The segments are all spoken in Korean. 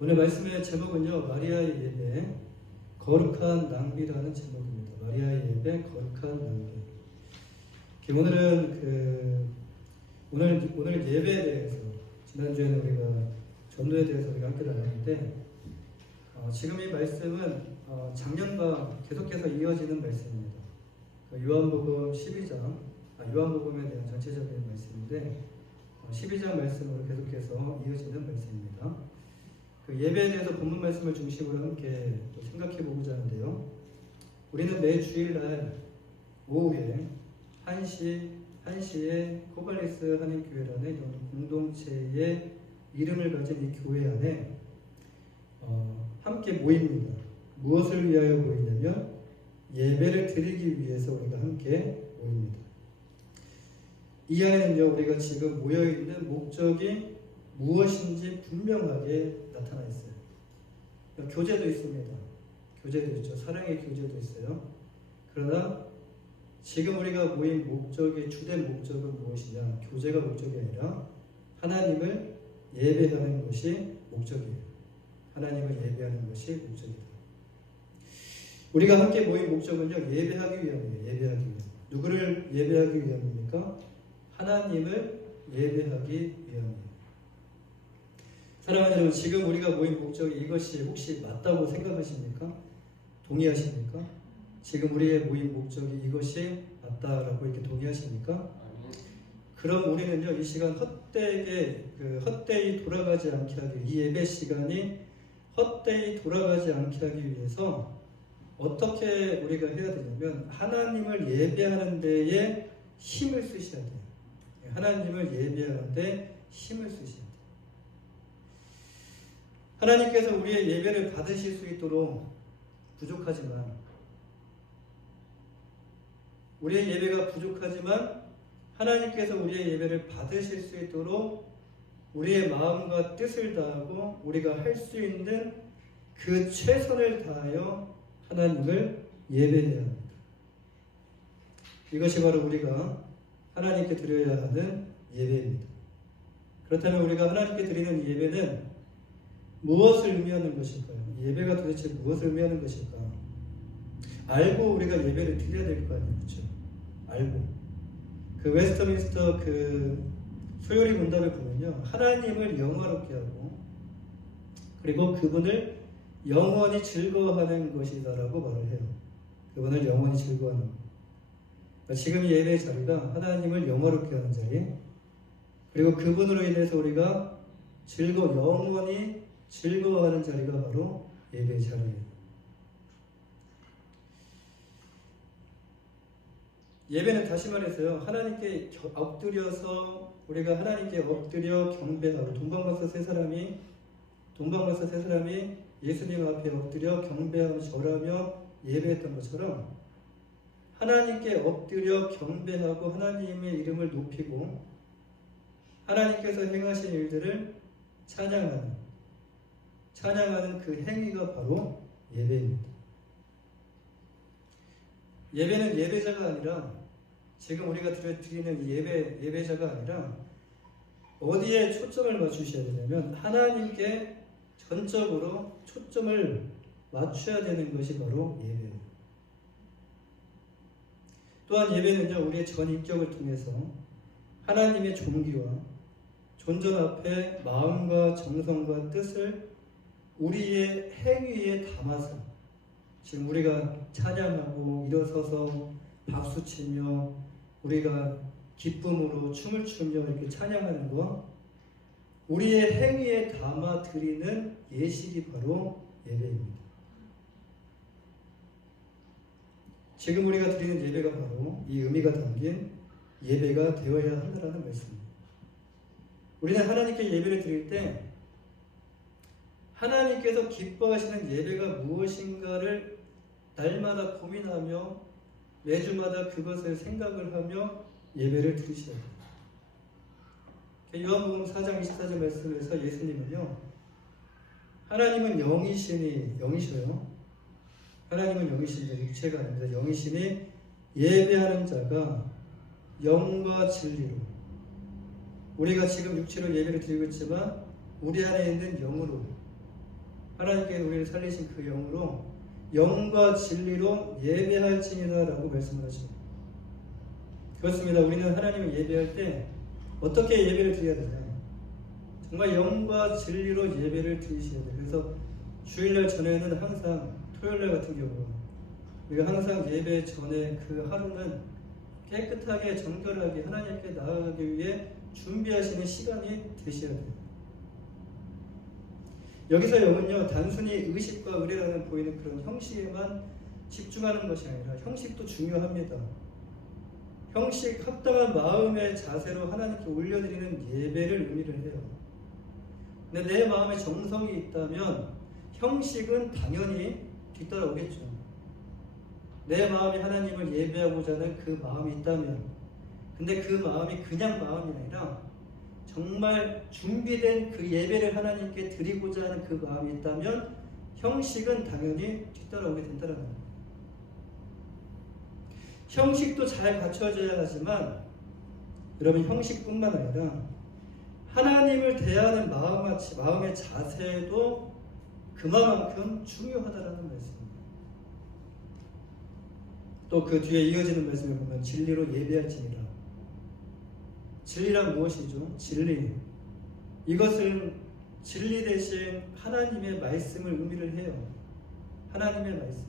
오늘 말씀의 제목은요, 마리아의 예배, 거룩한 낭비라는 제목입니다. 마리아의 예배, 거룩한 낭비. 오늘 예배에 대해서, 지난주에는 우리가 전도에 대해서 우리가 함께 나눴는데, 지금 이 말씀은 작년과 계속해서 이어지는 말씀입니다. 요한복음 12장, 요한복음에 대한 전체적인 말씀인데, 12장 말씀으로 계속해서 이어지는 말씀입니다. 그 예배에 대해서 본문 말씀을 중심으로 함께 또 생각해 보고자 하는데요. 우리는 매 주일날 오후에 1시에 코발리스 한인교회라는 공동체의 이름을 가진 이 교회 안에 함께 모입니다. 무엇을 위하여 모이냐면 예배를 드리기 위해서 우리가 함께 모입니다. 이 안에는요, 우리가 지금 모여있는 목적이 무엇인지 분명하게 나타나 있어요. 교제도 있습니다. 교제도 있죠. 사랑의 교제도 있어요. 그러나 지금 우리가 모인 목적의 주된 목적은 무엇이냐? 교제가 목적이 아니라 하나님을 예배하는 것이 목적이에요. 하나님을 예배하는 것이 목적이다. 우리가 함께 모인 목적은요, 예배하기 위함이에요. 예배하기 위함. 누구를 예배하기 위함입니까? 하나님을 예배하기 위함이에요. 사랑하는 여러분, 지금 우리가 모인 목적이 이것이 혹시 맞다고 생각하십니까? 동의하십니까? 지금 우리의 모인 목적이 이것이 맞다라고 이렇게 동의하십니까? 그럼 우리는요, 이 시간 헛되이 돌아가지 않게 하기, 이 예배 시간이 헛되이 돌아가지 않게 하기 위해서 어떻게 우리가 해야 되냐면 하나님을 예배하는 데에 힘을 쓰셔야 돼요. 하나님을 예배하는 데 힘을 쓰셔야 돼요. 하나님께서 우리의 예배를 받으실 수 있도록 우리의 예배가 부족하지만 하나님께서 우리의 예배를 받으실 수 있도록 우리의 마음과 뜻을 다하고 우리가 할 수 있는 그 최선을 다하여 하나님을 예배해야 합니다. 이것이 바로 우리가 하나님께 드려야 하는 예배입니다. 그렇다면 우리가 하나님께 드리는 이 예배는 무엇을 의미하는 것일까요? 예배가 도대체 무엇을 의미하는 것일까? 알고 우리가 예배를 드려야 될 거 아니에요, 그렇죠? 알고 그 웨스터민스터 그 소요리 문답에 보면요, 하나님을 영화롭게 하고 그리고 그분을 영원히 즐거워하는 것이다라고 말을 해요. 그분을 영원히 즐거워하는 것. 그러니까 지금 이 예배의 자리가 하나님을 영화롭게 하는 자리, 그리고 그분으로 인해서 우리가 영원히 즐거워하는 자리가 바로 예배의 자리예요. 예배는 다시 말해서요, 하나님께 엎드려서 우리가 하나님께 엎드려 경배하고 동방박사 세 사람이 예수님 앞에 엎드려 경배하며 절하며 예배했던 것처럼 하나님께 엎드려 경배하고 하나님의 이름을 높이고 하나님께서 행하신 일들을 찬양하는 그 행위가 바로 예배입니다. 예배는 예배자가 아니라, 지금 우리가 드리는 예배자가 아니라 어디에 초점을 맞추셔야 되냐면 하나님께 전적으로 초점을 맞춰야 되는 것이 바로 예배예요. 또한 예배는요, 우리의 전인격을 통해서 하나님의 존귀와 존전 앞에 마음과 정성과 뜻을 우리의 행위에 담아서, 지금 우리가 찬양하고 일어서서 박수치며 우리가 기쁨으로 춤을 추며 이렇게 찬양하는 것, 우리의 행위에 담아 드리는 예식이 바로 예배입니다. 지금 우리가 드리는 예배가 바로 이 의미가 담긴 예배가 되어야 한다는 말씀입니다. 우리는 하나님께 예배를 드릴 때 하나님께서 기뻐하시는 예배가 무엇인가를 날마다 고민하며 매주마다 그것을 생각을 하며 예배를 드리셔야 돼요. 요한복음 4장 24절 말씀에서 예수님은요, 하나님은 영이셔요. 하나님은 영이신데 육체가 아닙니다. 영이시니 예배하는 자가 영과 진리로, 우리가 지금 육체로 예배를 드리고 있지만 우리 안에 있는 영으로 하나님께서 우리를 살리신 그 영으로 영과 진리로 예배할지니라 라고 말씀을 하십니다. 그렇습니다. 우리는 하나님을 예배할 때 어떻게 예배를 드려야 되냐? 정말 영과 진리로 예배를 드리셔야 돼요. 그래서 주일날 전에는 항상 토요일날 같은 경우 우리가 항상 예배 전에 그 하루는 깨끗하게 정결하게 하나님께 나아가기 위해 준비하시는 시간이 되셔야 돼요. 여기서 영은요 단순히 의식과 의례라는 보이는 그런 형식에만 집중하는 것이 아니라 형식도 중요합니다. 형식 합당한 마음의 자세로 하나님께 올려드리는 예배를 의미를 해요. 근데 내 마음에 정성이 있다면 형식은 당연히 뒤따라오겠죠. 내 마음이 하나님을 예배하고자 하는 그 마음이 있다면, 근데 그 마음이 그냥 마음이 아니라 정말 준비된 그 예배를 하나님께 드리고자 하는 그 마음이 있다면 형식은 당연히 뒤따라오게 된다는 거예요. 형식도 잘 갖춰져야 하지만 여러분 형식뿐만 아니라 하나님을 대하는 마음의 자세도 그만큼 중요하다라는 말씀입니다. 또 그 뒤에 이어지는 말씀을 보면 진리로 예배할지니라. 진리란 무엇이죠? 진리. 이것은 진리 대신 하나님의 말씀을 의미를 해요. 하나님의 말씀.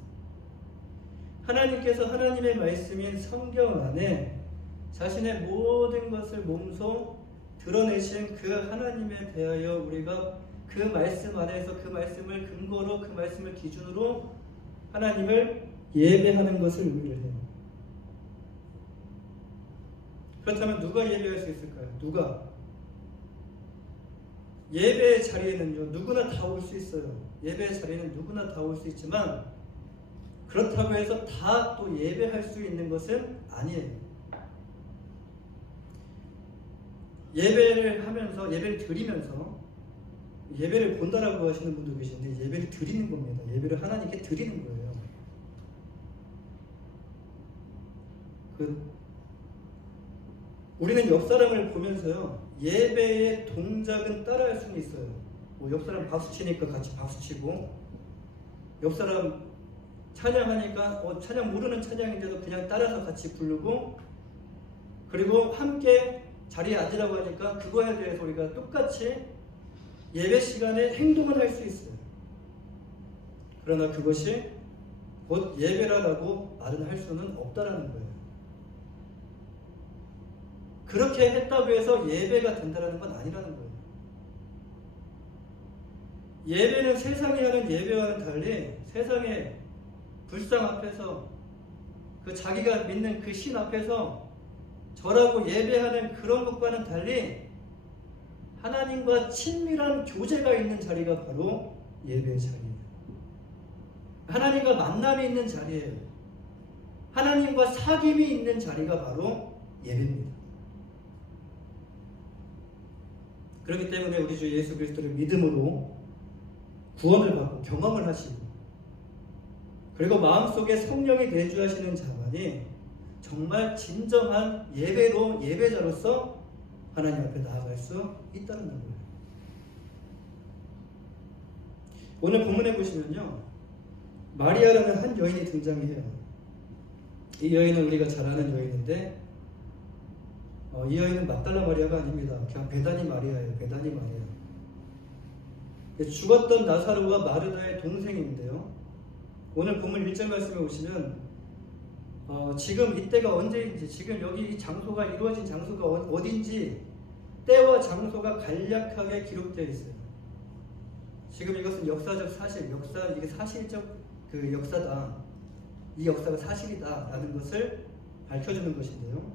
하나님께서 하나님의 말씀인 성경 안에 자신의 모든 것을 몸소 드러내신 그 하나님에 대하여 우리가 그 말씀 안에서 그 말씀을 근거로 그 말씀을 기준으로 하나님을 예배하는 것을 의미를 해요. 그렇다면 누가 예배할 수 있을까요? 누가? 예배의 자리에는요 누구나 다 올 수 있어요. 예배의 자리에는 누구나 다 올 수 있지만 그렇다고 해서 다 또 예배할 수 있는 것은 아니에요. 예배를 하면서 예배를 드리면서 예배를 본다라고 하시는 분도 계신데 예배를 드리는 겁니다. 예배를 하나님께 드리는 거예요. 우리는 옆사람을 보면서요 예배의 동작은 따라할 수는 있어요. 뭐 옆사람 박수치니까 같이 박수치고 옆사람 찬양하니까 찬양 모르는 찬양인데도 그냥 따라서 같이 부르고 그리고 함께 자리에 앉으라고 하니까 그거에 대해서 우리가 똑같이 예배 시간에 행동을 할 수 있어요. 그러나 그것이 곧 예배라고 말은 할 수는 없다라는 거예요. 그렇게 했다고 해서 예배가 된다는 건 아니라는 거예요. 예배는 세상이 하는 예배와는 달리 세상의 불상 앞에서 그 자기가 믿는 그 신 앞에서 절하고 예배하는 그런 것과는 달리 하나님과 친밀한 교제가 있는 자리가 바로 예배의 자리예요. 하나님과 만남이 있는 자리예요. 하나님과 사귐이 있는 자리가 바로 예배입니다. 그렇기 때문에 우리 주 예수 그리스도를 믿음으로 구원을 받고 경험을 하시고 그리고 마음속에 성령이 내주하시는 자만이 정말 진정한 예배자로서 하나님 앞에 나아갈 수 있다는 거예요. 오늘 본문에 보시면요 마리아라는 한 여인이 등장해요. 이 여인은 우리가 잘 아는 여인인데 이 여인은 막달라 마리아가 아닙니다. 그냥 베다니 마리아예요. 베다니 마리아. 죽었던 나사로와 마르다의 동생인데요. 오늘 본문 1절 말씀에 보시면 지금 이때가 언제인지 지금 여기 이 장소가 이루어진 장소가 어딘지 때와 장소가 간략하게 기록되어 있어요. 지금 이것은 역사적 사실, 이게 사실적 그 역사다. 이 역사가 사실이다라는 것을 밝혀주는 것인데요.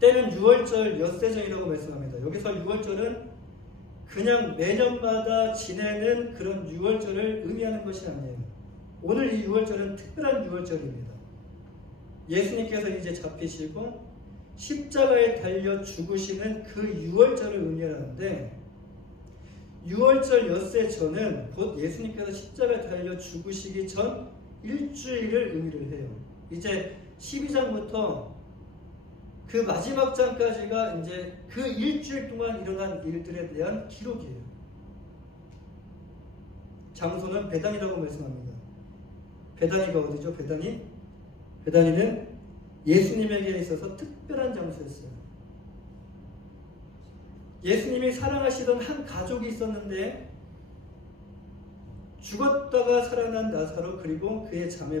때는 6월절 엿새정이라고 말씀합니다. 여기서 6월절은 그냥 매년마다 지내는 그런 6월절을 의미하는 것이 아니에요. 오늘 이 6월절은 특별한 6월절입니다. 예수님께서 이제 잡히시고 십자가에 달려 죽으시는 그 6월절을 의미하는데 6월절 엿새 전은 곧 예수님께서 십자가에 달려 죽으시기 전 일주일을 의미를 해요. 이제 12장부터 그 마지막 장까지가 이제 그 일주일 동안 일어난 일들에 대한 기록이에요. 장소는 베단이라고 말씀합니다. 베단이가 어디죠? 베단이는 예수님에게 있어서 특별한 장소였어요. 예수님이 사랑하시던 한 가족이 있었는데 죽었다가 살아난 나사로 그리고 그의 자매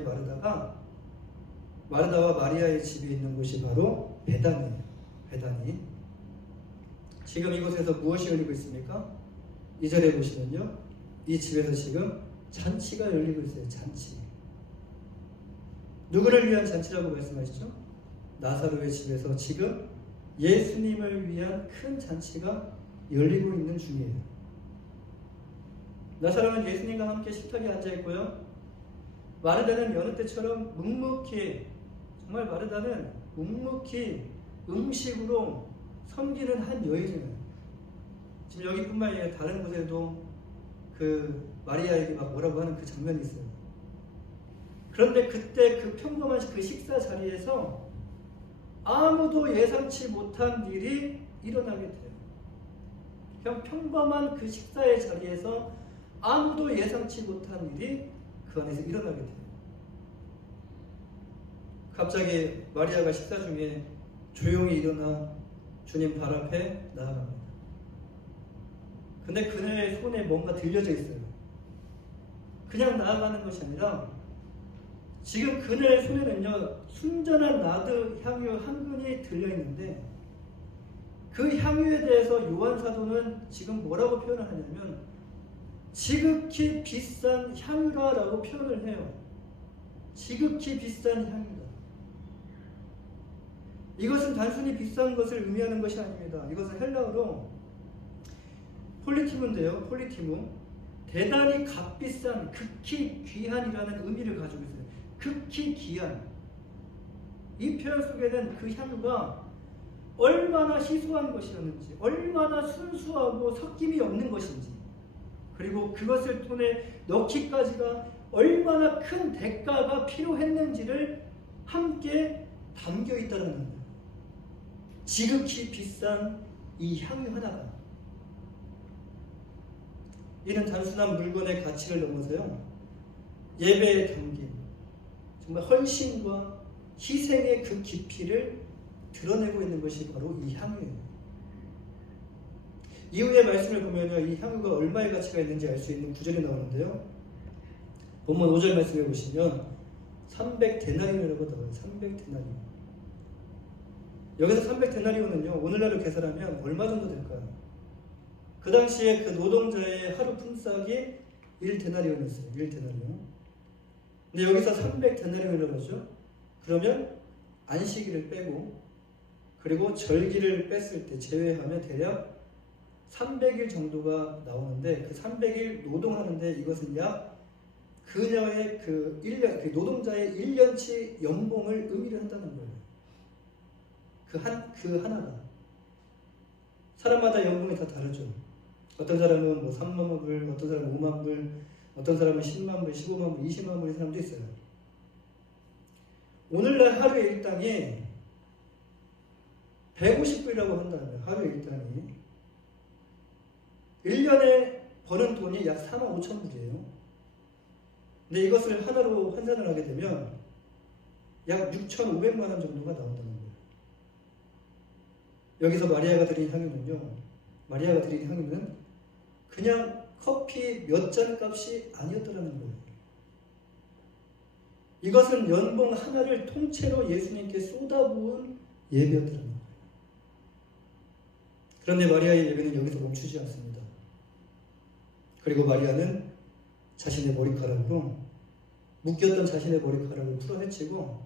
마르다와 마리아의 집이 있는 곳이 바로 베단이에요. 베단이. 지금 이곳에서 무엇이 열리고 있습니까? 2절에 보시면요. 이 집에서 지금 잔치가 열리고 있어요. 잔치. 누구를 위한 잔치라고 말씀하시죠? 나사로의 집에서 지금 예수님을 위한 큰 잔치가 열리고 있는 중이에요. 나사로는 예수님과 함께 식탁에 앉아 있고요. 마르다는 여느 때처럼 묵묵히, 정말 마르다는 묵묵히 음식으로 섬기는 한 여인이에요. 지금 여기뿐만 아니라 다른 곳에도 그 마리아에게 막 뭐라고 하는 그 장면이 있어요. 그런데 그때 그 평범한 그 식사 자리에서 아무도 예상치 못한 일이 일어나게 돼요. 그냥 평범한 그 식사의 자리에서 아무도 예상치 못한 일이 그 안에서 일어나게 돼요. 갑자기 마리아가 식사 중에 조용히 일어나 주님 발 앞에 나아갑니다. 근데 그녀의 손에 뭔가 들려져 있어요. 그냥 나아가는 것이 아니라 지금 그녀의 손에는요, 순전한 나드 향유 한 근이 들려있는데 그 향유에 대해서 요한 사도는 지금 뭐라고 표현을 하냐면 지극히 비싼 향유라라고 표현을 해요. 지극히 비싼 향유다. 이것은 단순히 비싼 것을 의미하는 것이 아닙니다. 이것은 헬라어로 폴리티무인데요. 폴리티무. 대단히 값비싼, 극히 귀한이라는 의미를 가지고 있어요. 극히 귀한. 이 표현 속에는 그 향유가 얼마나 희소한 것이었는지, 얼마나 순수하고 섞임이 없는 것인지, 그리고 그것을 손에 넣기까지가 얼마나 큰 대가가 필요했는지를 함께 담겨 있다는 거예요. 지극히 비싼 이 향유 하나가. 이는 단순한 물건의 가치를 넘어서요, 예배에 담긴 정말 헌신과 희생의 그 깊이를 드러내고 있는 것이 바로 이 향유예요. 이후의 말씀을 보면요, 이 향유가 얼마의 가치가 있는지 알 수 있는 구절이 나오는데요. 본문 5절 말씀에 보시면 300데나리온이라고 나와요. 300데나리온. 여기서 300데나리온은요, 오늘날로 계산하면 얼마 정도 될까요? 그 당시에 그 노동자의 하루 품삯이 1데나리온이었어요. 1데나리온. 근데 여기서 300데나리온이라고 하죠. 그러면 안식일을 빼고 그리고 절기를 뺐을 때 제외하면 대략 300일 정도가 나오는데 그 300일 노동하는데 이것은 약 그녀의 그 1년, 그 노동자의 1년치 연봉을 의미를 한다는 거예요. 그 하나가. 사람마다 연봉이 다 다르죠. 어떤 사람은 뭐 3만 불, 어떤 사람은 5만 불, 어떤 사람은 10만 불, 15만 불, 20만 불의 사람도 있어요. 오늘날 하루 일당이 150불이라고 한다면 하루 일당이 1년에 버는 돈이 약 4만 5천 불이에요. 근데 이것을 하나로 환산을 하게 되면 약 6,500만 원 정도가 나온다는 거예요. 여기서 마리아가 드린 향유는 그냥 커피 몇 잔 값이 아니었더라는 거예요. 이것은 연봉 하나를 통째로 예수님께 쏟아부은 예배였더라는 거예요. 그런데 마리아의 예배는 여기서 멈추지 않습니다. 그리고 마리아는 자신의 머리카락으로 묶였던 자신의 머리카락을 풀어헤치고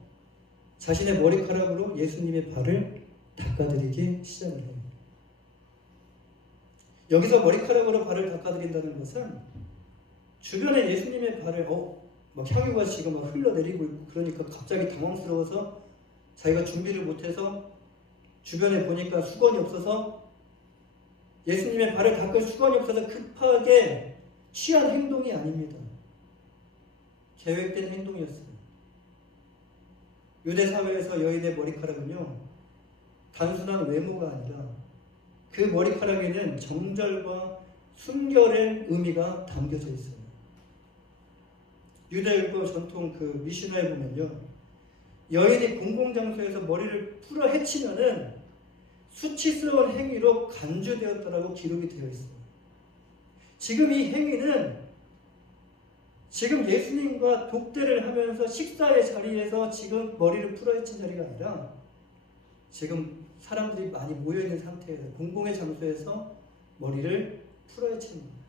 자신의 머리카락으로 예수님의 발을 닦아드리기 시작을 해요. 여기서 머리카락으로 발을 닦아드린다는 것은 주변에 예수님의 발을 막 향유가 지금 막 흘러내리고 있고 그러니까 갑자기 당황스러워서 자기가 준비를 못해서 주변에 보니까 수건이 없어서 예수님의 발을 닦을 수건이 없어서 급하게 취한 행동이 아닙니다. 계획된 행동이었어요. 유대 사회에서 여인의 머리카락은요, 단순한 외모가 아니라 그 머리카락에는 정절과 순결의 의미가 담겨져 있어요. 유대율법 전통 그 미슈나에 보면요, 여인이 공공장소에서 머리를 풀어 헤치면은 수치스러운 행위로 간주되었다라고 기록이 되어 있어요. 지금 이 행위는 지금 예수님과 독대를 하면서 식사의 자리에서 지금 머리를 풀어헤친 자리가 아니라 지금 사람들이 많이 모여있는 상태에서 공공의 장소에서 머리를 풀어헤치는 겁니다.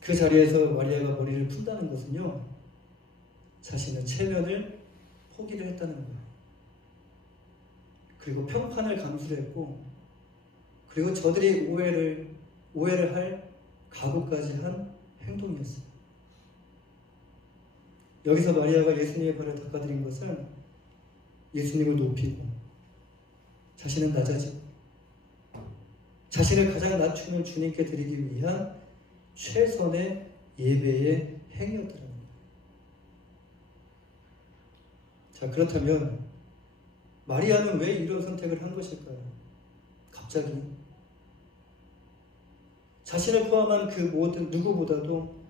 그 자리에서 마리아가 머리를 푼다는 것은요, 자신의 체면을 포기를 했다는 거예요. 그리고 평판을 감수를 했고, 그리고 저들이 오해를 할 각오까지 한 행동이었어요. 여기서 마리아가 예수님의 발을 닦아드린 것은 예수님을 높이고 자신은 낮아지고 자신을 가장 낮추는 주님께 드리기 위한 최선의 예배의 행위였더라는 거예요. 자, 그렇다면 마리아는 왜 이런 선택을 한 것일까요? 갑자기 자신을 포함한 그 모든 누구보다도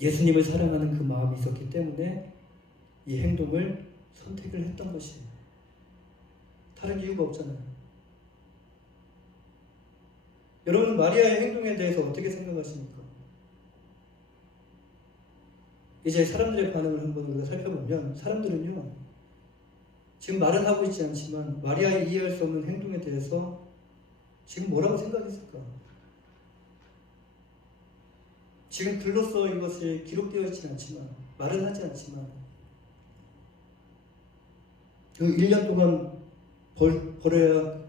예수님을 사랑하는 그 마음이 있었기 때문에 이 행동을 선택을 했던 것이에요. 다른 이유가 없잖아요. 여러분, 마리아의 행동에 대해서 어떻게 생각하십니까? 이제 사람들의 반응을 한번 우리가 살펴보면 사람들은요, 지금 말은 하고 있지 않지만 마리아의 이해할 수 없는 행동에 대해서 지금 뭐라고 생각했을까? 지금 글로써 이것이 기록되어 있지 않지만, 말은 하지 않지만, 그 1년 동안 벌어야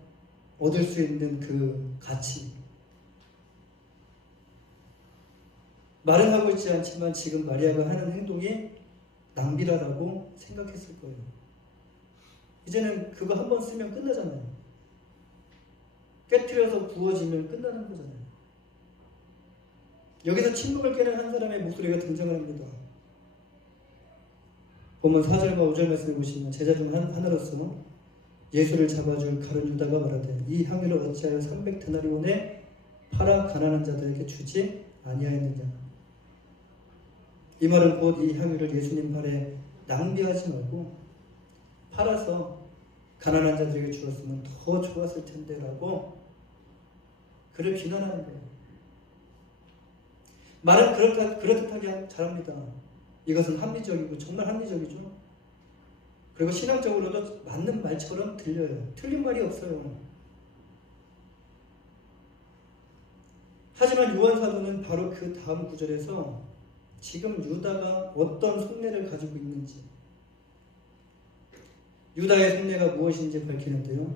얻을 수 있는 그 가치, 말은 하고 있지 않지만 지금 마리아가 하는 행동이 낭비라고 생각했을 거예요. 이제는 그거 한 번 쓰면 끝나잖아요. 깨트려서 부어지면 끝나는 거잖아요. 여기서 침묵을 깨는 한 사람의 목소리가 등장을 합니다. 본문 4절과 5절 말씀을 보시면 제자 중 하나로서 예수를 잡아줄 가룟 유다가 말하되 이 향유를 어찌하여 300데나리온에 팔아 가난한 자들에게 주지 아니하였느냐. 이 말은 곧 이 향유를 예수님 발에 낭비하지 말고 팔아서 가난한 자들에게 주었으면 더 좋았을 텐데 라고 그를 비난하는 거예요. 말은 그렇듯하게 잘합니다. 이것은 합리적이고 정말 합리적이죠. 그리고 신앙적으로도 맞는 말처럼 들려요. 틀린 말이 없어요. 하지만 요한 사도는 바로 그 다음 구절에서 지금 유다가 어떤 속내를 가지고 있는지, 유다의 속내가 무엇인지 밝히는데요.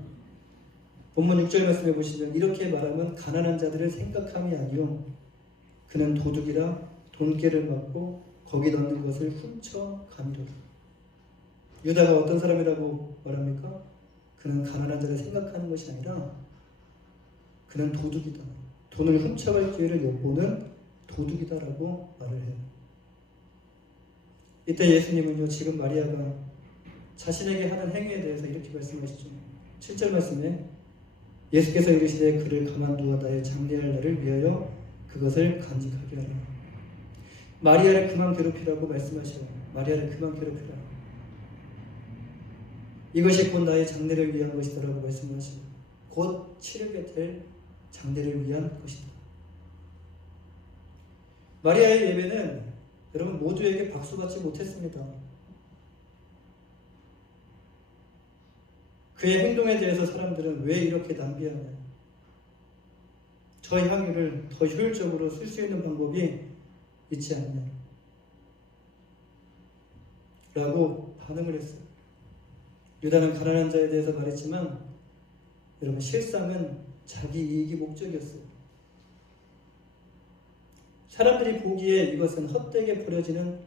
본문 6절 말씀해 보시면 이렇게 말하면 가난한 자들을 생각함이 아니요 그는 도둑이라 돈깨를 맞고 거기 넣는 것을 훔쳐 가미로다. 유다가 어떤 사람이라고 말합니까? 그는 가난한 자를 생각하는 것이 아니라 그는 도둑이다. 돈을 훔쳐갈 기회를 엿보는 도둑이다라고 말을 해요. 이때 예수님은요, 지금 마리아가 자신에게 하는 행위에 대해서 이렇게 말씀하시죠. 7절 말씀에 예수께서 이르시되 그를 가만두어 나의 장례할 날을 위하여 그것을 간직하게 하라. 마리아를 그만 괴롭히라고 말씀하셔요. 마리아를 그만 괴롭히라. 이것이 곧 나의 장례를 위한 것이다라고 말씀하시고 곧 치르게 될 장례를 위한 것이다. 마리아의 예배는 여러분 모두에게 박수받지 못했습니다. 그의 행동에 대해서 사람들은 왜 이렇게 낭비하나요? 저 향유를 더 효율적으로 쓸 수 있는 방법이 있지 않냐? 라고 반응을 했어요. 유다는 가난한 자에 대해서 말했지만 여러분 실상은 자기 이익이 목적이었어요. 사람들이 보기에 이것은 헛되게 버려지는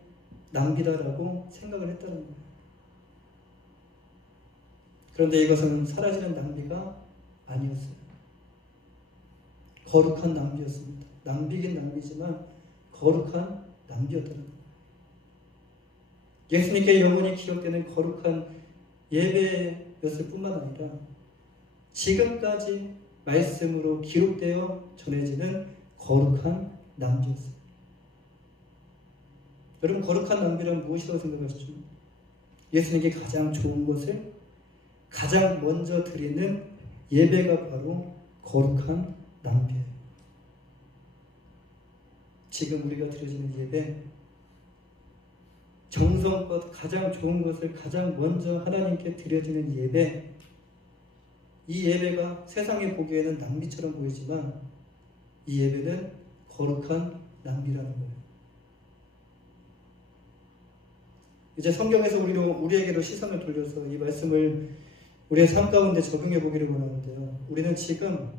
낭비다라고 생각을 했다는 거예요. 그런데 이것은 사라지는 낭비가 아니었어요. 거룩한 낭비였습니다. 낭비긴 낭비지만 거룩한 낭비였다는 거예요. 예수님께 영원히 기억되는 거룩한 예배였을 뿐만 아니라 지금까지 말씀으로 기록되어 전해지는 거룩한 낭비였어요. 여러분, 거룩한 낭비란 무엇이라고 생각하시죠? 예수님께 가장 좋은 것을 가장 먼저 드리는 예배가 바로 거룩한 낭비예요. 지금 우리가 드려지는 예배, 정성껏 가장 좋은 것을 가장 먼저 하나님께 드려지는 예배, 이 예배가 세상에 보기에는 낭비처럼 보이지만 이 예배는 거룩한 낭비라는 거예요. 이제 성경에서 우리에게로 시선을 돌려서 이 말씀을 우리의 삶 가운데 적용해 보기를 원하는데요. 우리는 지금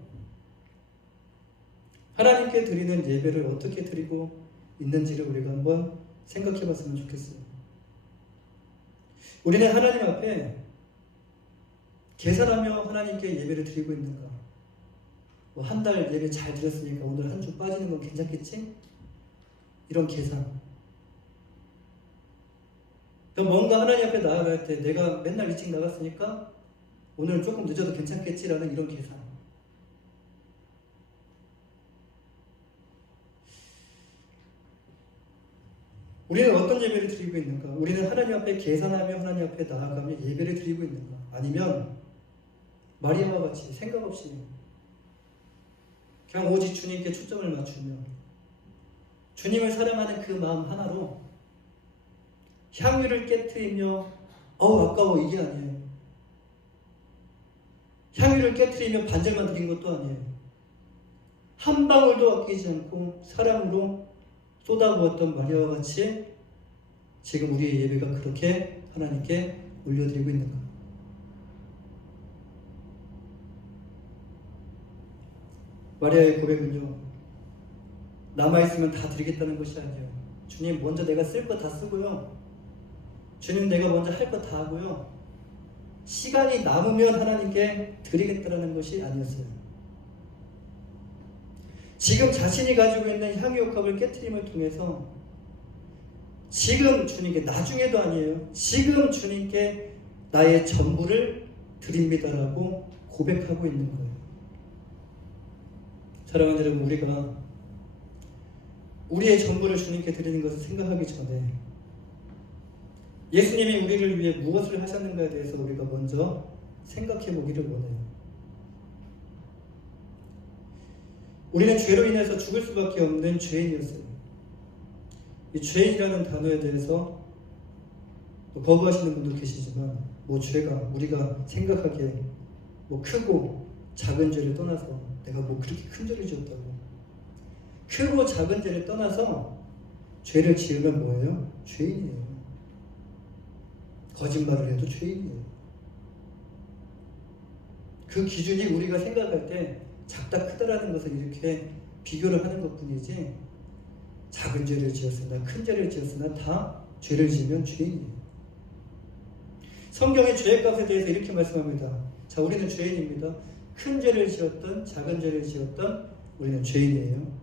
하나님께 드리는 예배를 어떻게 드리고 있는지를 우리가 한번 생각해 봤으면 좋겠어요. 우리는 하나님 앞에 계산하며 하나님께 예배를 드리고 있는가? 한 달 예배 잘 드렸으니까 오늘 한 주 빠지는 건 괜찮겠지? 이런 계산. 뭔가 하나님 앞에 나아갈 때 내가 맨날 일찍 나갔으니까 오늘은 조금 늦어도 괜찮겠지라는 이런 계산. 우리는 어떤 예배를 드리고 있는가? 우리는 하나님 앞에 계산하며 하나님 앞에 나아가며 예배를 드리고 있는가? 아니면 마리아와 같이 생각 없이 그냥 오직 주님께 초점을 맞추며 주님을 사랑하는 그 마음 하나로 향유를 깨트리며 아까워 이게 아니에요. 향유를 깨트리며 반절만 드린 것도 아니에요. 한 방울도 아끼지 않고 사랑으로 쏟아부었던 마리아와 같이 지금 우리의 예배가 그렇게 하나님께 올려드리고 있는가? 마리아의 고백은요, 남아있으면 다 드리겠다는 것이 아니에요. 주님, 먼저 내가 쓸 거 다 쓰고요. 주님, 내가 먼저 할 거 다 하고요. 시간이 남으면 하나님께 드리겠다는 것이 아니었어요. 지금 자신이 가지고 있는 향유옥합을 깨트림을 통해서 지금 주님께, 나중에도 아니에요. 지금 주님께 나의 전부를 드립니다라고 고백하고 있는 거예요. 사랑하는 여러분, 우리가 우리의 전부를 주님께 드리는 것을 생각하기 전에 예수님이 우리를 위해 무엇을 하셨는가에 대해서 우리가 먼저 생각해 보기를 원해요. 우리는 죄로 인해서 죽을 수밖에 없는 죄인이었어요. 이 죄인이라는 단어에 대해서 거부하시는 분도 계시지만 죄가 우리가 생각하기에 크고 작은 죄를 떠나서 내가 그렇게 큰 죄를 지었다고, 크고 작은 죄를 떠나서 죄를 지으면 뭐예요? 죄인이에요. 거짓말을 해도 죄인이에요. 그 기준이 우리가 생각할 때 작다 크다라는 것을 이렇게 비교를 하는 것뿐이지, 작은 죄를 지었으나 큰 죄를 지었으나 다 죄를 지으면 죄인이에요. 성경의 죄의 값에 대해서 이렇게 말씀합니다. 자, 우리는 죄인입니다. 큰 죄를 지었던 작은 죄를 지었던 우리는 죄인이에요.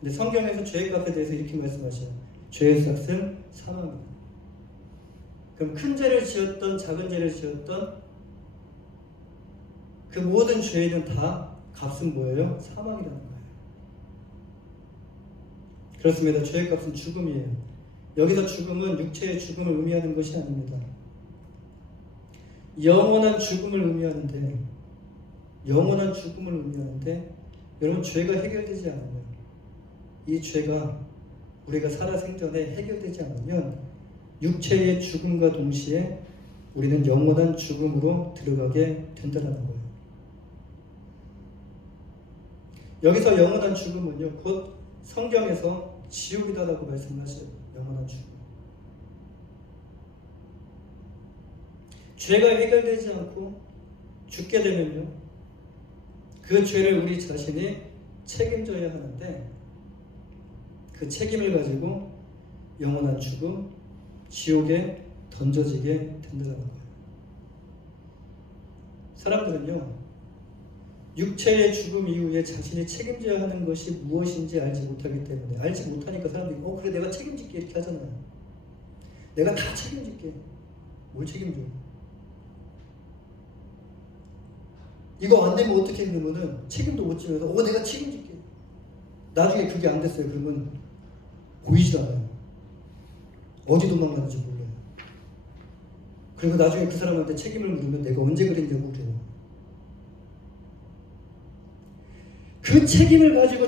근데 성경에서 죄의 값에 대해서 이렇게 말씀하셔요. 죄의 값은 사망입니다. 그럼 큰 죄를 지었던 작은 죄를 지었던 그 모든 죄는 다 값은 뭐예요? 사망이라는 거예요. 그렇습니다. 죄의 값은 죽음이에요. 여기서 죽음은 육체의 죽음을 의미하는 것이 아닙니다. 영원한 죽음을 의미하는데, 여러분, 죄가 해결되지 않으면, 이 죄가 우리가 살아생전에 해결되지 않으면 육체의 죽음과 동시에 우리는 영원한 죽음으로 들어가게 된다는 거예요. 여기서 영원한 죽음은요, 곧 성경에서 지옥이다라고 말씀하셔요. 영원한 죽음. 죄가 해결되지 않고 죽게 되면요, 그 죄를 우리 자신이 책임져야 하는데, 그 책임을 가지고 영원한 죽음, 지옥에 던져지게 된다는 거예요. 사람들은요, 육체의 죽음 이후에 자신이 책임져야 하는 것이 무엇인지 알지 못하기 때문에, 알지 못하니까 사람들이 그래 내가 책임질게 이렇게 하잖아요. 내가 다 책임질게. 뭘 책임져? 이거 안 되면 어떻게 해? 그러면은 책임도 못 지면서 내가 책임질게. 나중에 그게 안 됐어요. 그러면 보이지도 않아요. 어디 도망가는지 몰라요. 그리고 나중에 그 사람한테 책임을 물으면 내가 언제 그랬냐고 그래요. 그 책임을 가지고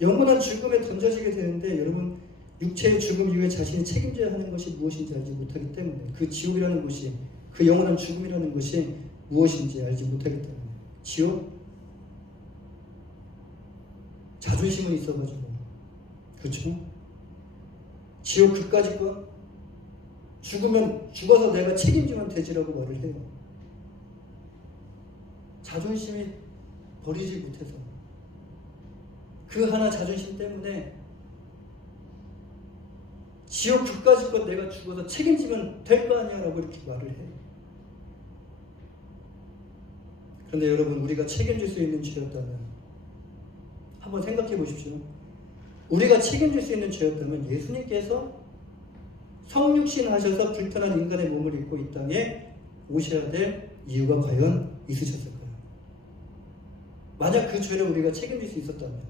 영원한 죽음에 던져지게 되는데, 여러분, 육체의 죽음 이후에 자신이 책임져야 하는 것이 무엇인지 알지 못하기 때문에, 그 지옥이라는 것이, 그 영원한 죽음이라는 것이 무엇인지 알지 못하기 때문에. 지옥? 자존심은 있어가지고, 그렇죠? 지옥 그까짓 거? 죽어서 내가 책임지면 되지라고 말을 해요. 자존심이 버리지 못해서, 그 하나 자존심 때문에 지옥 그까짓 것 내가 죽어서 책임지면 될 거 아니야 라고 이렇게 말을 해요. 그런데 여러분, 우리가 책임질 수 있는 죄였다면, 한번 생각해 보십시오. 우리가 책임질 수 있는 죄였다면 예수님께서 성육신 하셔서 불편한 인간의 몸을 입고 이 땅에 오셔야 될 이유가 과연 있으셨을까요? 만약 그 죄를 우리가 책임질 수 있었다면,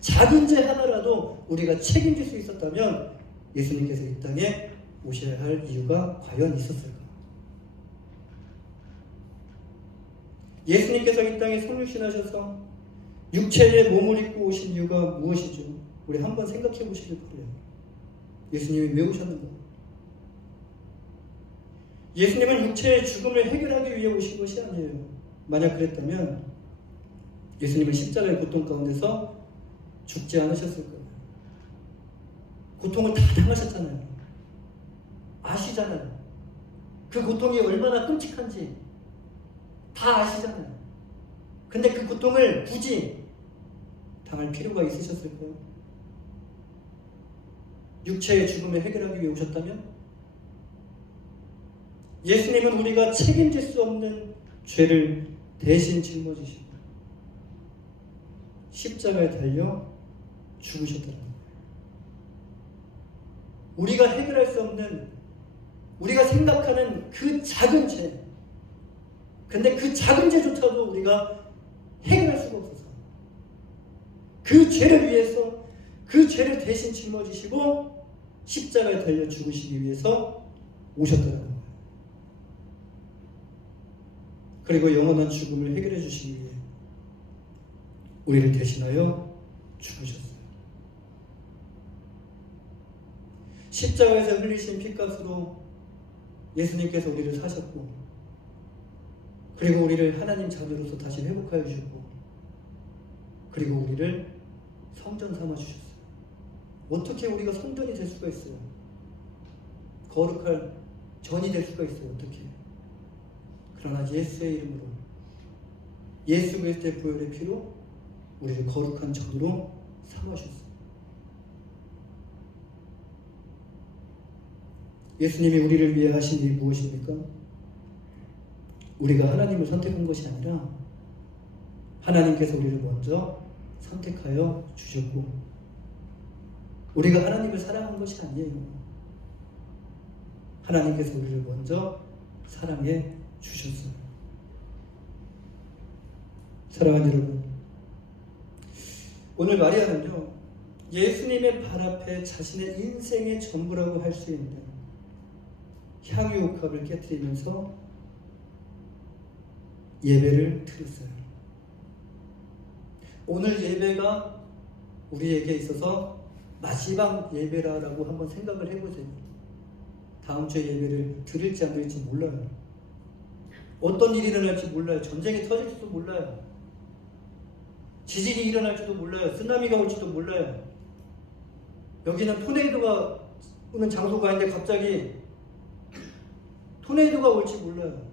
작은 죄 하나라도 우리가 책임질 수 있었다면 예수님께서 이 땅에 오셔야 할 이유가 과연 있었을까? 예수님께서 이 땅에 성육신 하셔서 육체의 몸을 입고 오신 이유가 무엇이죠? 우리 한번 생각해 보시길 바라요. 예수님이 왜 오셨는가? 예수님은 육체의 죽음을 해결하기 위해 오신 것이 아니에요. 만약 그랬다면 예수님은 십자가의 고통 가운데서 죽지 않으셨을 거예요. 고통을 다 당하셨잖아요. 아시잖아요. 그 고통이 얼마나 끔찍한지 다 아시잖아요. 근데 그 고통을 굳이 당할 필요가 있으셨을까요? 육체의 죽음을 해결하기 위해 오셨다면? 예수님은 우리가 책임질 수 없는 죄를 대신 짊어지시고 십자가에 달려 죽으셨다는 거예요. 우리가 해결할 수 없는, 우리가 생각하는 그 작은 죄, 근데 그 작은 죄조차도 우리가 해결할 수가 없어서 그 죄를 위해서, 그 죄를 대신 짊어지시고 십자가에 달려 죽으시기 위해서 오셨다는 거예요. 그리고 영원한 죽음을 해결해 주시기 위해 우리를 대신하여 죽으셨어요. 십자가에서 흘리신 피값으로 예수님께서 우리를 사셨고, 그리고 우리를 하나님 자녀로서 다시 회복하여 주셨고, 그리고 우리를 성전 삼아 주셨어요. 어떻게 우리가 성전이 될 수가 있어요? 거룩할 전이 될 수가 있어요. 어떻게? 그러나 예수의 이름으로, 예수 그리스도의 보혈의 피로 우리를 거룩한 전으로 삼으셨어요. 예수님이 우리를 위해 하신 일이 무엇입니까? 우리가 하나님을 선택한 것이 아니라 하나님께서 우리를 먼저 선택하여 주셨고, 우리가 하나님을 사랑한 것이 아니에요. 하나님께서 우리를 먼저 사랑해 주셨어요. 사랑하는 여러분, 오늘 마리아는요, 예수님의 발 앞에 자신의 인생의 전부라고 할 수 있는 향유옥합을 깨뜨리면서 예배를 드렸어요. 오늘 예배가 우리에게 있어서 마지막 예배라고 한번 생각을 해보세요. 다음 주에 예배를 드릴지 안 드릴지 몰라요. 어떤 일이 일어날지 몰라요. 전쟁이 터질지도 몰라요. 지진이 일어날지도 몰라요. 쓰나미가 올지도 몰라요. 여기는 토네이도가 오는 장소가 아닌데 갑자기 토네이도가 올지 몰라요.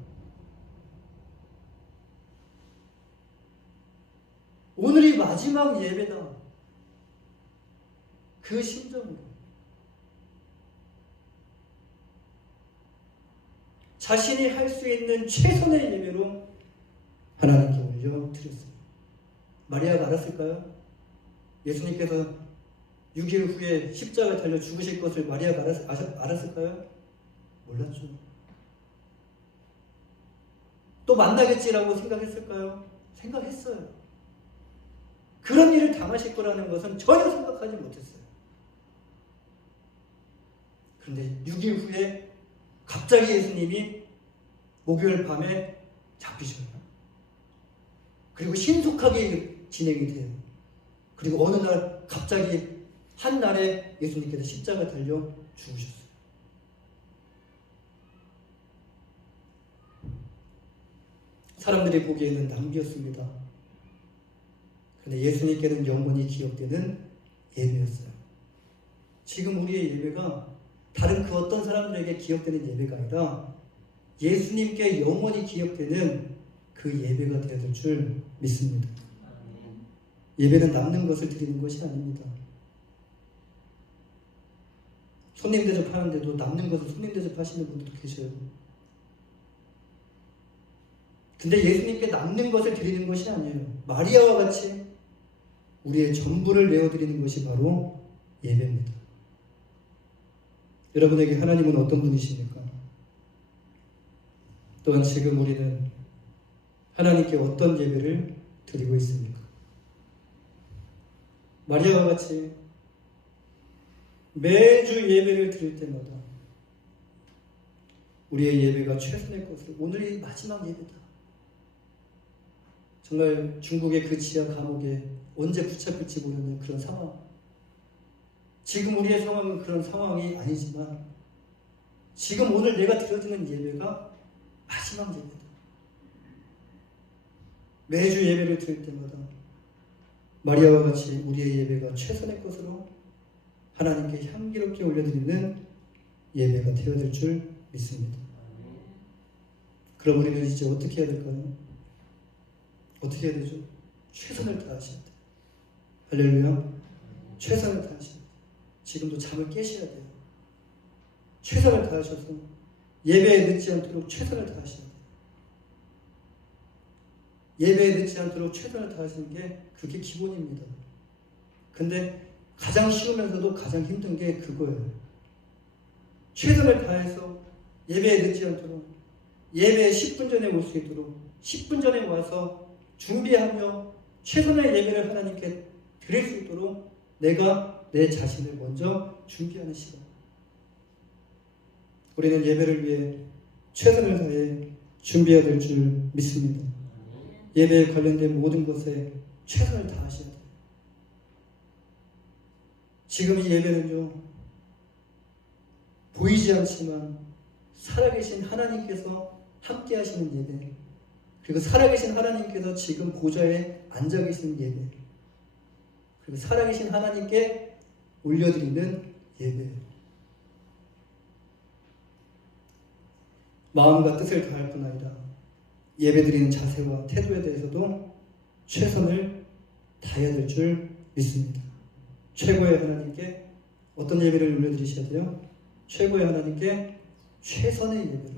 오늘이 마지막 예배다. 그 심정으로 자신이 할 수 있는 최선의 예배로 하나님께 올려드렸습니다. 마리아가 알았을까요? 예수님께서 6일 후에 십자가에 달려 죽으실 것을 마리아가 알았을까요? 몰랐죠. 또 만나겠지라고 생각했을까요? 생각했어요. 그런 일을 당하실 거라는 것은 전혀 생각하지 못했어요. 그런데 6일 후에 갑자기 예수님이 목요일 밤에 잡히셔요. 그리고 신속하게 진행이 돼요. 그리고 어느 날 갑자기 한 날에 예수님께서 십자가 달려 죽으셨어요. 사람들이 보기에는 낭비였습니다. 그런데 예수님께는 영원히 기억되는 예배였어요. 지금 우리의 예배가 다른 그 어떤 사람들에게 기억되는 예배가 아니라 예수님께 영원히 기억되는 그 예배가 되어야 될 줄 믿습니다. 예배는 남는 것을 드리는 것이 아닙니다. 손님 대접하는데도 남는 것을 손님 대접하시는 분들도 계셔요. 근데 예수님께 남는 것을 드리는 것이 아니에요. 마리아와 같이 우리의 전부를 내어드리는 것이 바로 예배입니다. 여러분에게 하나님은 어떤 분이십니까? 또한 지금 우리는 하나님께 어떤 예배를 드리고 있습니까? 마리아와 같이 매주 예배를 드릴 때마다 우리의 예배가 최선의 것으로 오늘이 마지막 예배다. 정말 중국의 그 지하 감옥에 언제 붙잡힐지 모르는 그런 상황. 지금 우리의 상황은 그런 상황이 아니지만 지금 오늘 내가 드려지는 예배가 마지막 예배다. 매주 예배를 드릴 때마다 마리아와 같이 우리의 예배가 최선의 것으로 하나님께 향기롭게 올려드리는 예배가 되어야 될 줄 믿습니다. 그럼 우리는 이제 어떻게 해야 될까요? 어떻게 해야 되죠? 최선을 다하셔야 돼요. 할렐루야. 최선을 다하셔야 돼요. 지금도 잠을 깨셔야 돼요. 최선을 다하셔서 예배에 늦지 않도록 최선을 다하셔야 돼요. 예배에 늦지 않도록 최선을 다하시는 게 그게 기본입니다. 근데 가장 쉬우면서도 가장 힘든 게 그거예요. 최선을 다해서 예배에 늦지 않도록 예배에 10분 전에 올 수 있도록 10분 전에 와서 준비하며 최선의 예배를 하나님께 드릴 수 있도록 내가 내 자신을 먼저 준비하는 시간. 우리는 예배를 위해 최선을 다해 준비해야 될 줄 믿습니다. 예배에 관련된 모든 것에 최선을 다하셔야 돼요. 지금 이 예배는요, 보이지 않지만 살아계신 하나님께서 함께 하시는 예배, 그리고 살아계신 하나님께서 지금 보좌에 앉아 계시는 예배, 그리고 살아계신 하나님께 올려드리는 예배. 마음과 뜻을 다할 뿐 아니라 예배드리는 자세와 태도에 대해서도 최선을 다해야 될 줄 믿습니다. 최고의 하나님께 어떤 예배를 올려드리셔야 돼요? 최고의 하나님께 최선의 예배를,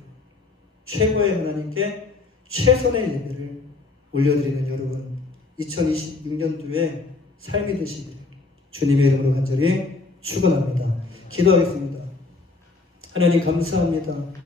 최고의 하나님께 최선의 예배를 올려드리는 여러분, 2026년도에 삶이 되시기를 주님의 이름으로 간절히 축원합니다. 기도하겠습니다. 하나님 감사합니다.